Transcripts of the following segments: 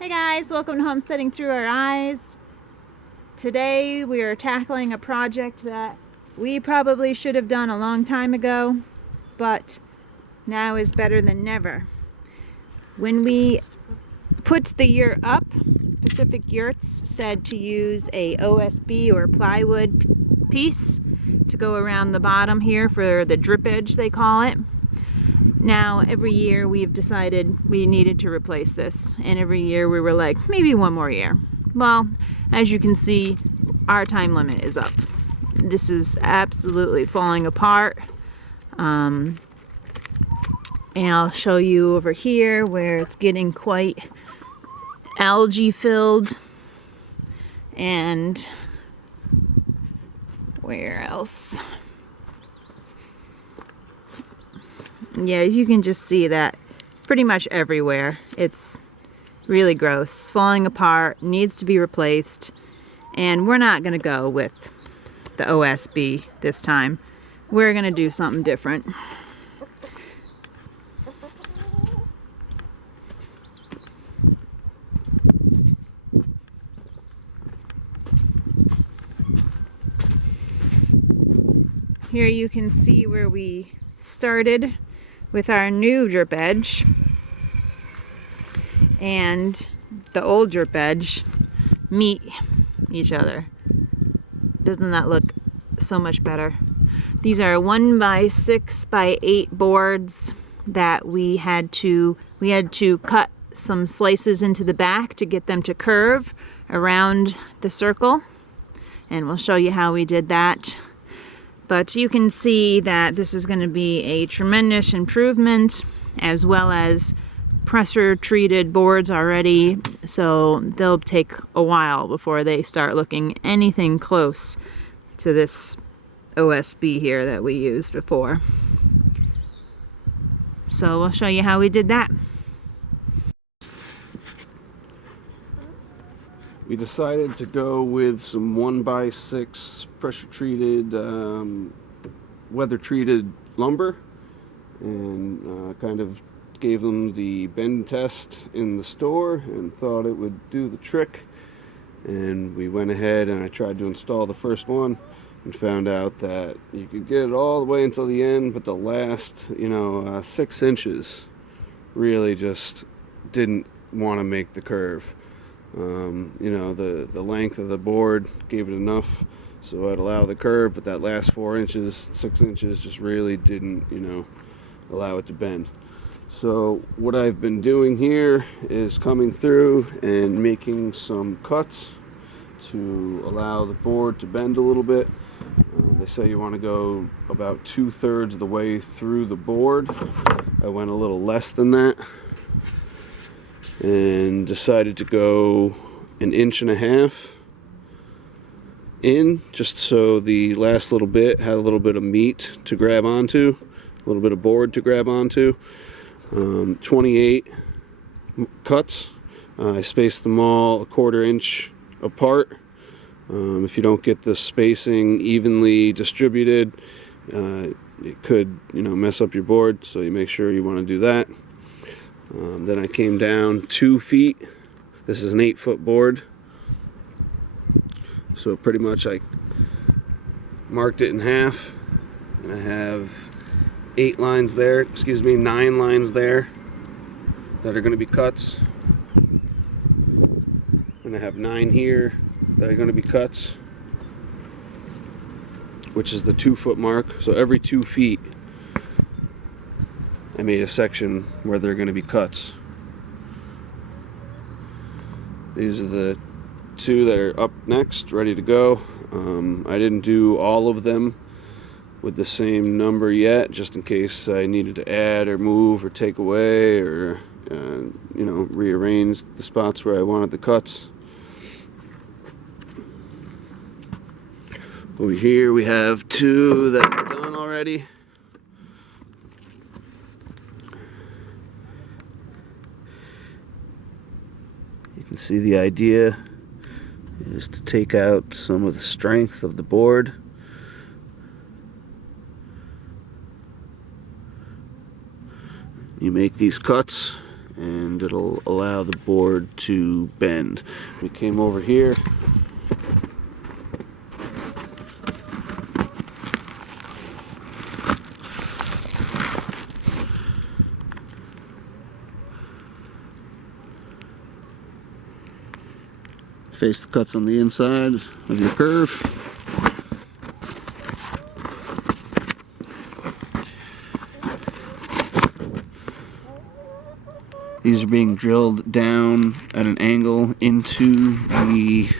Hey guys, welcome to Homesteading Through Our Eyes. Today we are tackling a project that we probably should have done a long time ago, but now is better than never. When we put the yurt up, Pacific Yurts said to use a OSB or plywood piece to go around the bottom here for the drip edge, they call it. Now, every year we've decided we needed to replace this, and every year we were like, maybe one more year. Well, as you can see, our time limit is up. This is absolutely falling apart. And I'll show you over here where it's getting quite algae filled. And where else? Yeah, you can just see that pretty much everywhere. It's really gross, falling apart, needs to be replaced, and we're not going to go with the OSB this time. We're going to do something different. Here you can see where we started with our new drip edge and the old drip edge meet each other. Doesn't that look so much better? These are 1x6x8 boards that we had to cut some slices into the back to get them to curve around the circle, and we'll show you how we did that. But you can see that this is going to be a tremendous improvement, as well as pressure treated boards already, so they'll take a while before they start looking anything close to this OSB here that we used before. So we'll show you how we did that. We decided to go with some 1x6 pressure treated, weather treated lumber, and kind of gave them the bend test in the store and thought it would do the trick. And we went ahead and I tried to install the first one and found out that you could get it all the way until the end, but the last 6 inches really just didn't want to make the curve. The length of the board gave it enough so I'd allow the curve, but that last 6 inches just really didn't allow it to bend. So what I've been doing here is coming through and making some cuts to allow the board to bend a little bit. They say you want to go about 2/3 of the way through the board. I went a little less than that and decided to go 1.5 inches in, just so the last little bit had a little bit of meat to grab onto, a little bit of board to grab onto. 28 cuts. I spaced them all 1/4 inch apart. If you don't get the spacing evenly distributed, it could mess up your board, so you make sure you want to do that. Then I came down 2 feet. This is an 8-foot board, so pretty much I marked it in half, and I have 9 lines there that are going to be cuts, and I have 9 here that are going to be cuts, which is the 2-foot mark. So every 2 feet I made a section where they're going to be cuts. These are the 2 that are up next, ready to go. I didn't do all of them with the same number yet, just in case I needed to add or move or take away or rearrange the spots where I wanted the cuts. Over here we have 2 that are done already. You can see the idea is to take out some of the strength of the board. You make these cuts and it'll allow the board to bend. We came over here. Face the cuts on the inside of your curve. These are being drilled down at an angle into the...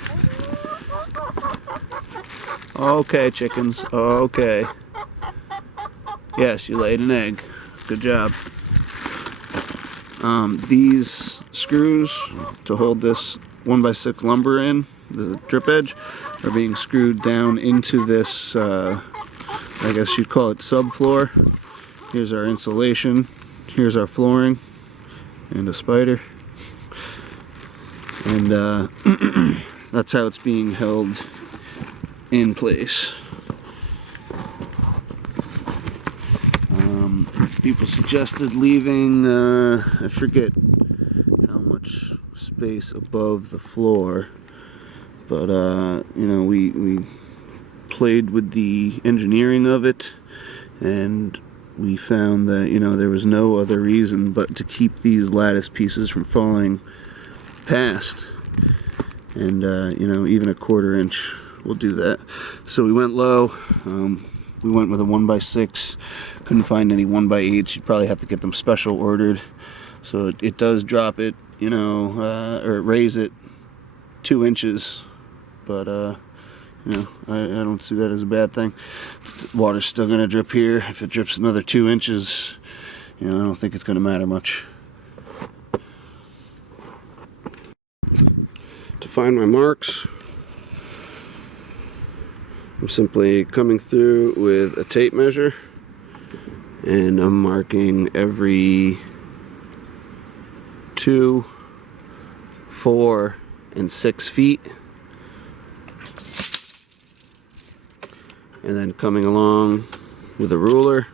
Okay, chickens. Okay. Yes, you laid an egg. Good job. These screws to hold this 1x6 lumber in, the drip edge, are being screwed down into this, I guess you'd call it subfloor. Here's our insulation. Here's our flooring. And a spider. And that's how it's being held in place. People suggested leaving, I forget how much space above the floor, but you know, we played with the engineering of it, and we found that, you know, there was no other reason but to keep these lattice pieces from falling past. And you know, even a 1/4 inch will do that. So we went low. We went with a 1x6. Couldn't find any 1x8s. You'd probably have to get them special ordered. So it does drop it, you know, or raise it 2 inches. But you know, I don't see that as a bad thing. Water's still going to drip here. If it drips another 2 inches, you know, I don't think it's going to matter much. To find my marks, I'm simply coming through with a tape measure, and I'm marking every 2, 4, and 6 feet. And then coming along with a ruler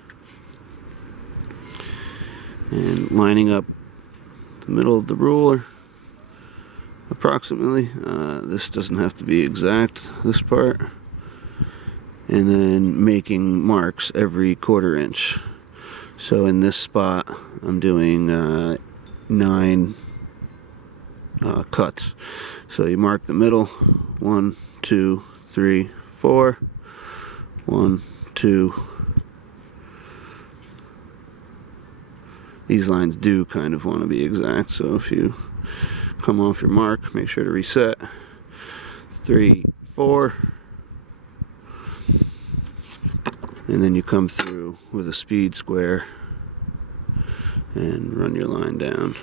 and lining up the middle of the ruler approximately. This doesn't have to be exact, this part. And then making marks every 1/4 inch. So in this spot I'm doing 9 cuts. So you mark the middle, 1, 2, 3, 4. 1, 2. These lines do kind of want to be exact, so if you come off your mark, make sure to reset. 3, 4. And then you come through with a speed square and run your line down.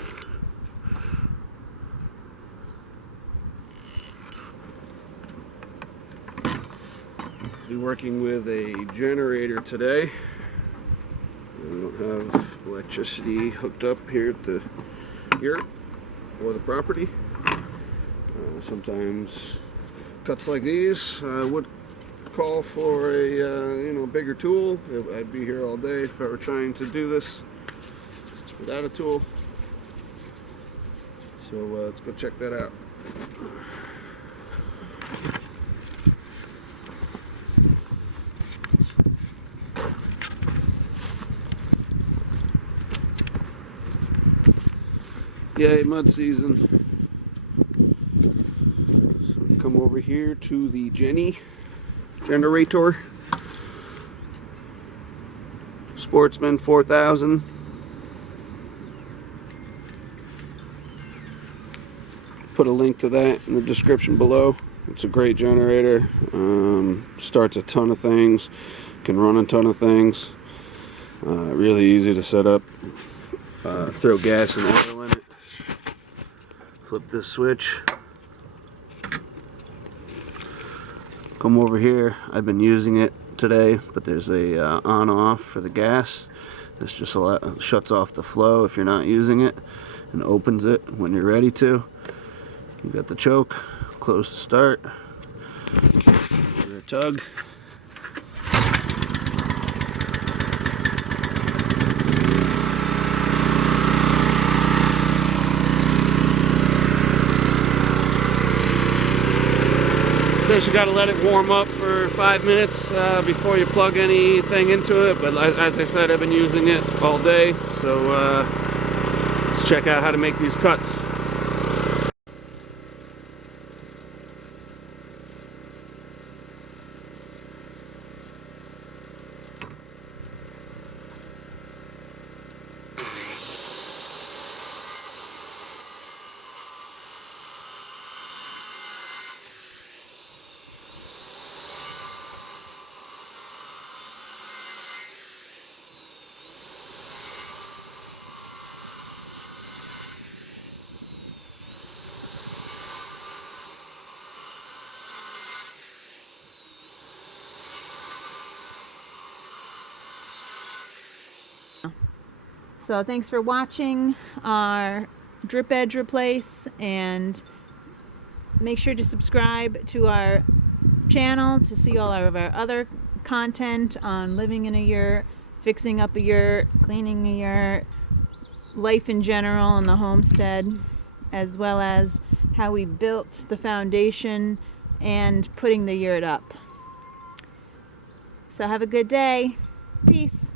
Be working with a generator today. We don't have electricity hooked up here at the yurt or the property. Sometimes cuts like these would call for a you know, bigger tool. I'd be here all day if I were trying to do this without a tool. So let's go check that out. Yay, mud season. So we come over here to the Jenny generator. Sportsman 4000. Put a link to that in the description below. It's a great generator. Starts a ton of things. Can run a ton of things. Really easy to set up. Throw gas and oil in it. Flip this switch. Come over here. I've been using it today, but there's a on-off for the gas. This just shuts off the flow if you're not using it, and opens it when you're ready to. You got the choke, close to start. Give it a tug. Says you got to let it warm up for 5 minutes before you plug anything into it, but as I said, I've been using it all day, so let's check out how to make these cuts. So thanks for watching our drip edge replace, and make sure to subscribe to our channel to see all of our other content on living in a yurt, fixing up a yurt, cleaning a yurt, life in general in the homestead, as well as how we built the foundation and putting the yurt up. So have a good day. Peace.